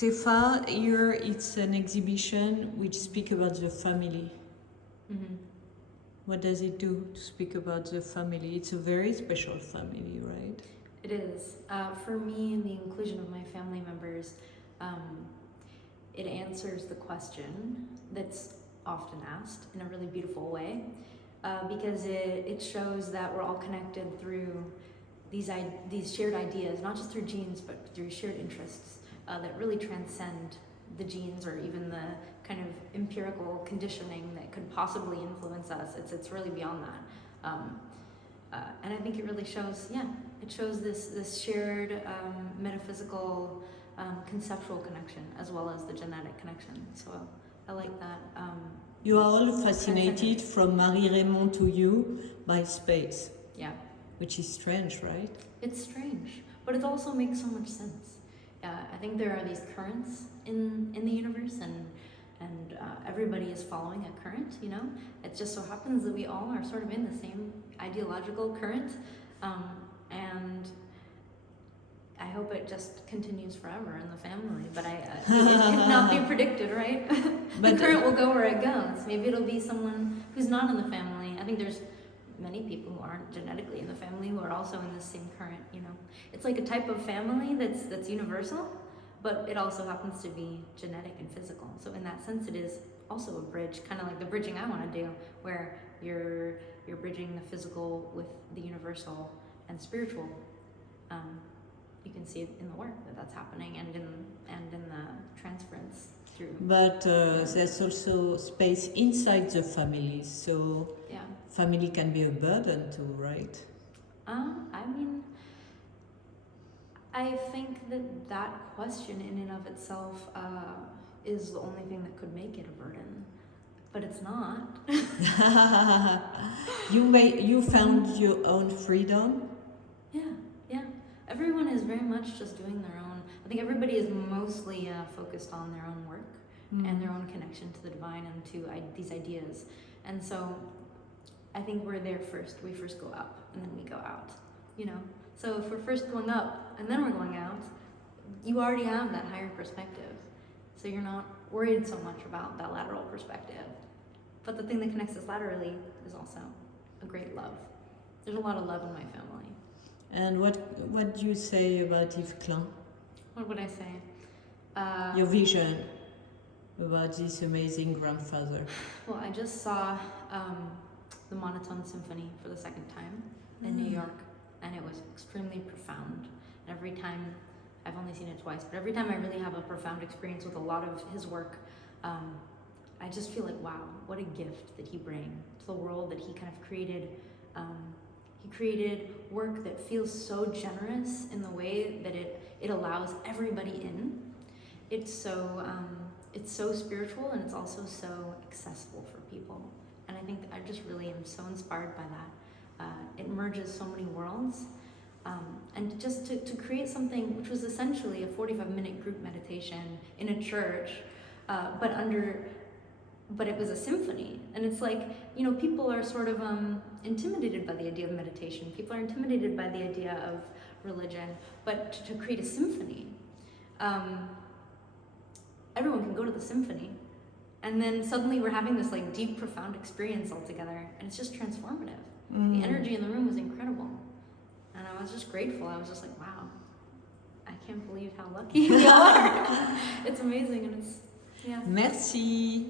Seffa, here it's an exhibition which speaks about the family. Mm-hmm. What does it do to speak about the family? It's a very special family, right? It is. For me, the inclusion of my family members, it answers the question that's often asked in a really beautiful way, because it shows that we're all connected through these shared ideas, not just through genes, but through shared interests that really transcend the genes or even the kind of empirical conditioning that could possibly influence us. It's really beyond that. And I think it really shows, it shows this shared metaphysical, conceptual connection as well as the genetic connection. So I like that. You are all fascinated from Marie-Raymond to you by space. Yeah. Which is strange, right? It's strange, but it also makes so much sense. I think there are these currents in the universe, and everybody is following a current, you know? It just so happens that we all are sort of in the same ideological current, and I hope it just continues forever in the family, but it cannot be predicted, right? The current will go where it goes. Maybe it'll be someone who's not in the family. I think there's many people who aren't genetically in the family who are also in the same current, you know. It's like a type of family that's universal, but it also happens to be genetic and physical. So in that sense, it is also a bridge, kind of like the bridging I want to do, where you're bridging the physical with the universal and spiritual. You can see it in the work that's happening, and in the transference through. But there's also space inside the family, so yeah. Family can be a burden too, right? I mean, I think that question in and of itself is the only thing that could make it a burden, but it's not. You found your own freedom? Yeah. Everyone is very much just doing their own. I think everybody is mostly focused on their own work and their own connection to the divine and to these ideas. And so I think we're there first. We first go up and then we go out, you know? So if we're first going up and then we're going out, you already have that higher perspective. So you're not worried so much about that lateral perspective. But the thing that connects us laterally is also a great love. There's a lot of love in my family. And what do you say about Yves Klein? What would I say? Your vision about this amazing grandfather. Well, I just saw the Monotone Symphony for the second time in New York, and it was extremely profound. And every time, I've only seen it twice, but every time I really have a profound experience with a lot of his work, I just feel like, wow, what a gift that he brings to the world, that he kind of created. He created work that feels so generous in the way that it allows everybody in. It's so spiritual, and it's also so accessible for people. And I think I just really am so inspired by that. It merges so many worlds. And just to create something which was essentially a 45-minute group meditation in a church, but it was a symphony. And it's like, you know, people are sort of intimidated by the idea of meditation. People are intimidated by the idea of religion. But to create a symphony, everyone can go to the symphony. And then suddenly we're having this like deep, profound experience all together. And it's just transformative. The energy in the room was incredible. And I was just grateful. I was just like, wow, I can't believe how lucky we are. It's amazing, and it's, yeah. Merci.